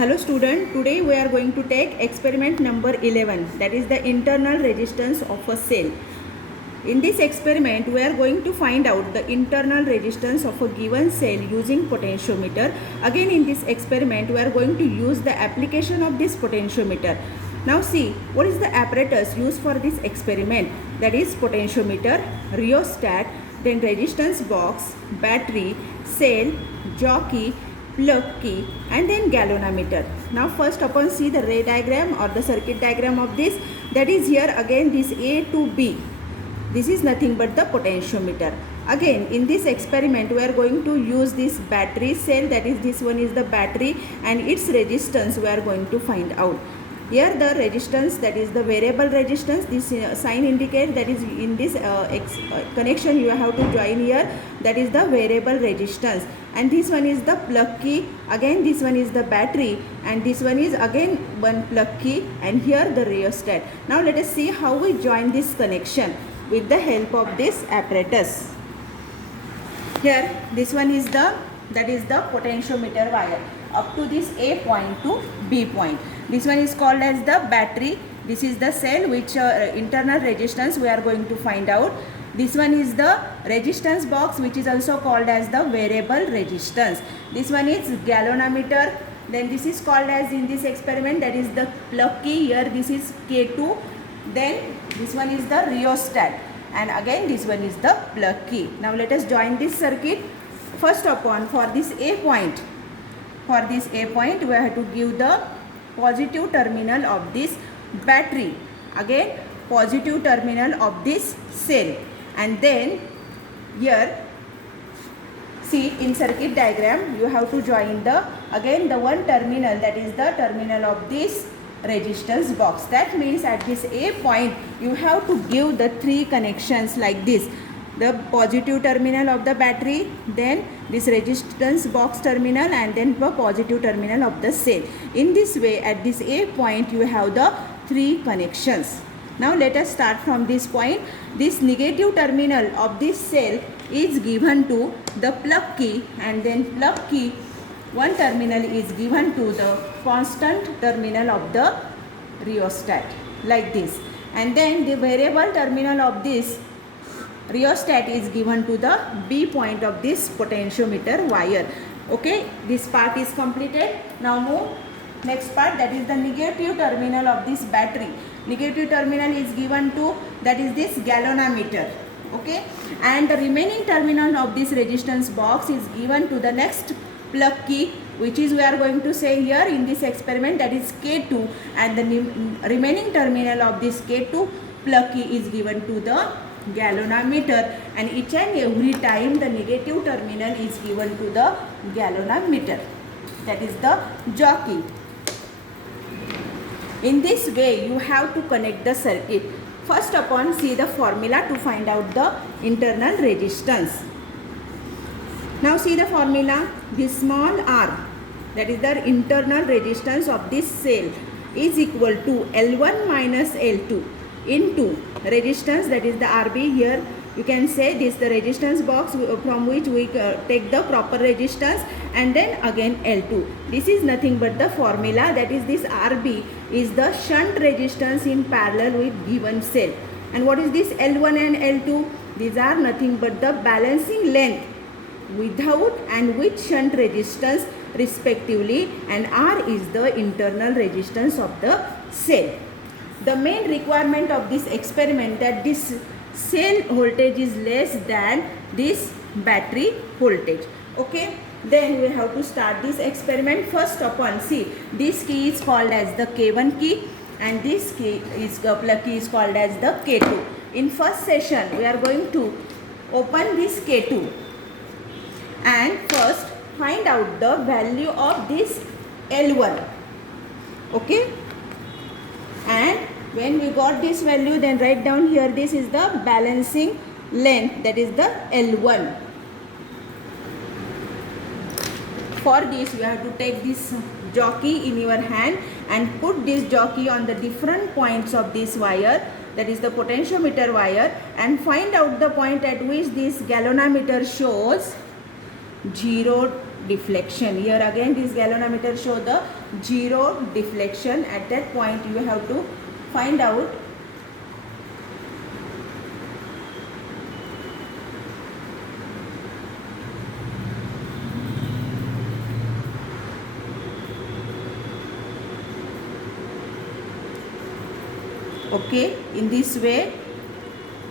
Hello student, today we are going to take experiment number 11, that is the internal resistance of a cell. In this experiment we are going to find out the internal resistance of a given cell using potentiometer. Again in this experiment we are going to use the application of this potentiometer. Now see, what is the apparatus used for this experiment? That is potentiometer, rheostat, then resistance box, battery, cell, jockey, plug key and then galvanometer. Now first upon see the ray diagram or the circuit diagram of this, that is here again this A to B. This is nothing but the potentiometer. Again in this experiment we are going to use this battery cell, that is this one is the battery, and its resistance we are going to find out. Here the resistance, that is the variable resistance, this sign indicates that is in this connection you have to join here, that is the variable resistance, and this one is the plug key, again this one is the battery, and this one is again one plug key, and here the rheostat. Now let us see how we join this connection with the help of this apparatus. Here this one is the, that is the potentiometer wire up to this A point to B point. This one is called as the battery. This is the cell which internal resistance we are going to find out. This one is the resistance box which is also called as the variable resistance. This one is galvanometer. Then this is called as in this experiment, that is the plug key. Here this is K2. Then this one is the rheostat. And again this one is the plug key. Now let us join this circuit. First upon for this A point. For this A point we have to give the positive terminal of this battery, again positive terminal of this cell, and then here see in circuit diagram you have to join the again the one terminal, that is the terminal of this resistance box. That means at this A point you have to give the three connections like this: the positive terminal of the battery, then this resistance box terminal, and then the positive terminal of the cell. In this way at this A point you have the three connections. Now let us start from this point. This negative terminal of this cell is given to the plug key, and then plug key one terminal is given to the constant terminal of the rheostat like this, and then the variable terminal of this rheostat is given to the B point of this potentiometer wire. Okay, this part is completed. Now move next part, that is the negative terminal of this battery. Negative terminal is given to, that is this galvanometer. Okay, and the remaining terminal of this resistance box is given to the next plug key, which is we are going to say here in this experiment, that is K2, and the remaining terminal of this K2 plug key is given to the galvanometer, and each and every time the negative terminal is given to the galvanometer, that is the jockey. In this way you have to connect the circuit. First upon see the formula to find out the internal resistance. Now see the formula. This small r, that is the internal resistance of this cell, is equal to L1 minus L2 into resistance, that is the RB. Here you can say this the resistance box from which we take the proper resistance, and then again L2. This is nothing but the formula, that is this RB is the shunt resistance in parallel with given cell. And what is this L1 and L2? These are nothing but the balancing length without and with shunt resistance respectively, and R is the internal resistance of the cell. The main requirement of this experiment, that this cell voltage is less than this battery voltage. Okay, then we have to start this experiment. First upon see, this key is called as the K1 key, and this key is plug key is called as the K2. In first session we are going to open this K2 and first find out the value of this L1. Okay, and when we got this value, then write down here, this is the balancing length, that is the L1. For this you have to take this jockey in your hand and put this jockey on the different points of this wire, that is the potentiometer wire, and find out the point at which this galvanometer shows 0, deflection. Here again this galvanometer show the zero deflection. At that point you have to find out okay. In this way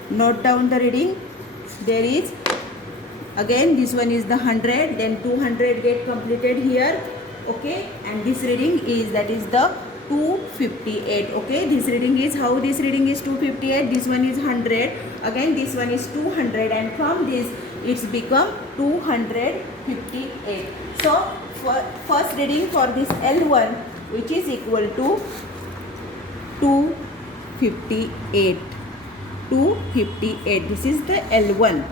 note down the reading. There is again this one is the 100, then 200 get completed here, okay, and this reading is, that is the 258, okay. This reading is, how this reading is 258, this one is 100, again this one is 200, and from this it's become 258. So for first reading for this L1, which is equal to 258. 258, this is the L1,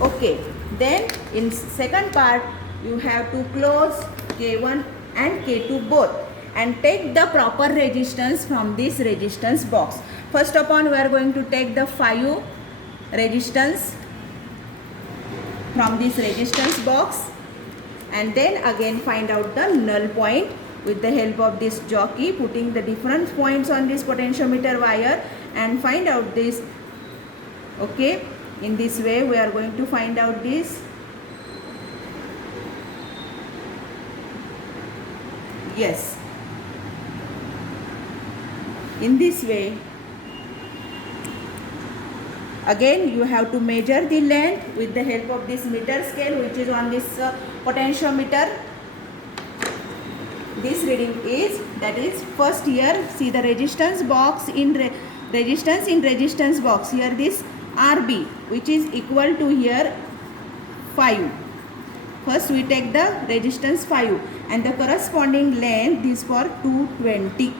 okay. Then in second part you have to close K1 and K2 both and take the proper resistance from this resistance box. First upon we are going to take the 5 resistance from this resistance box, and then again find out the null point with the help of this jockey, putting the different points on this potentiometer wire and find out this, okay. In this way we are going to find out this, yes. In this way again you have to measure the length with the help of this meter scale which is on this potentiometer. This reading is, that is first here see the resistance box in resistance box, here this RB which is equal to here 5. First we take the resistance 5 and the corresponding length is for 220,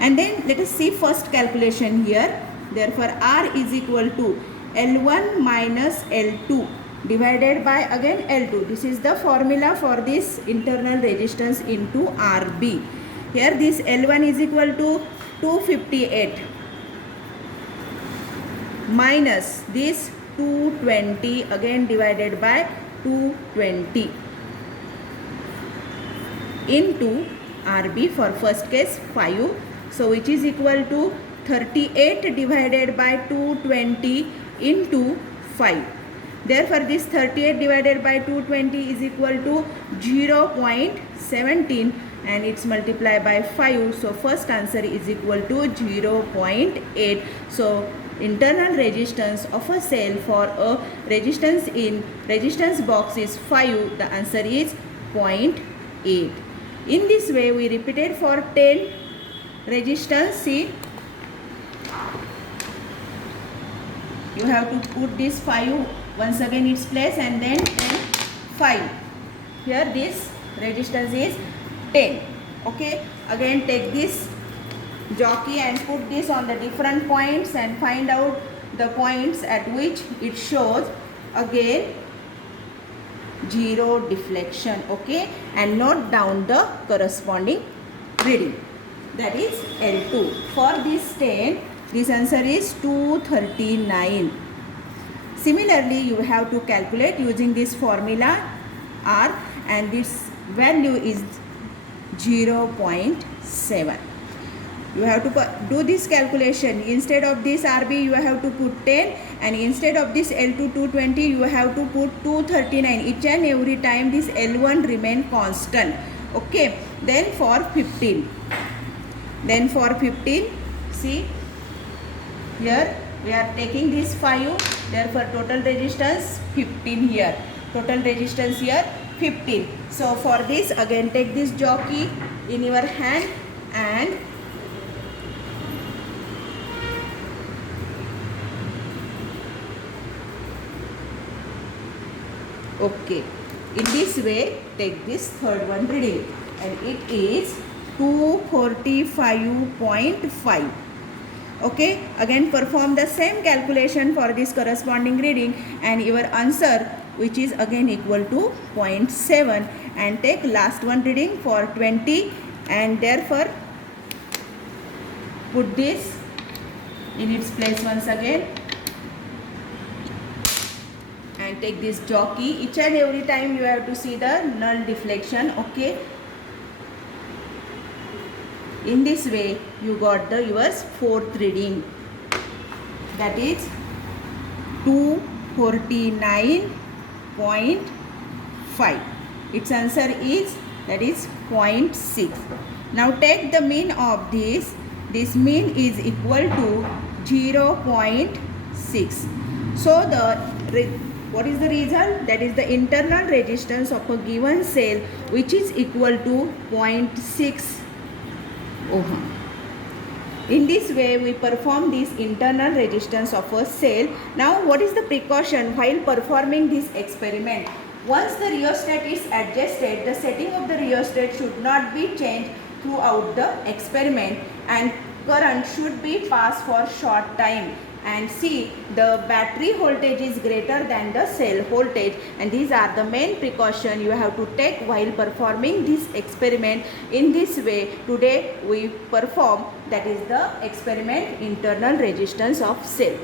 and then let us see first calculation here. Therefore R is equal to L1 minus L2 divided by again L2. This is the formula for this internal resistance into RB. Here this L1 is equal to 258 minus this 220 again divided by 220 into RB for first case 5. So which is equal to 38 divided by 220 into 5. Therefore this 38 divided by 220 is equal to 0.17 and it's multiplied by 5. So first answer is equal to 0.8. So internal resistance of a cell for a resistance in resistance box is 5. The answer is 0.8. In this way we repeated for 10 resistance. See, you have to put this 5 once again its place and then 5. Here this resistance is 10, okay. Again take this jockey and put this on the different points and find out the points at which it shows again 0 deflection, okay, and note down the corresponding reading, that is L2. For this 10, this answer is 239. Similarly you have to calculate using this formula R, and this value is 0.7. You have to do this calculation. Instead of this RB you have to put 10, and instead of this L2 220 you have to put 239. Each and every time this L1 remain constant, okay. Then for 15, see here we are taking this 5, therefore total resistance 15 here, total resistance here 15. So for this again take this jockey in your hand and okay, in this way take this third one reading and it is 245.5. Okay, again perform the same calculation for this corresponding reading and your answer which is again equal to 0.7, and take last one reading for 20 and therefore put this in its place once again and take this jockey. Each and every time you have to see the null deflection. Okay. In this way you got the yours fourth reading, that is 249.5. its answer is, that is 0.6. Now take the mean of this. This mean is equal to 0.6. So what is the result? That is the internal resistance of a given cell, which is equal to 0.6 ohm. In this way we perform this internal resistance of a cell. Now what is the precaution while performing this experiment? Once the rheostat is adjusted, the setting of the rheostat should not be changed throughout the experiment, and current should be passed for short time. And see, the battery voltage is greater than the cell voltage, and these are the main precaution you have to take while performing this experiment. In this way today we perform, that is the experiment internal resistance of cell.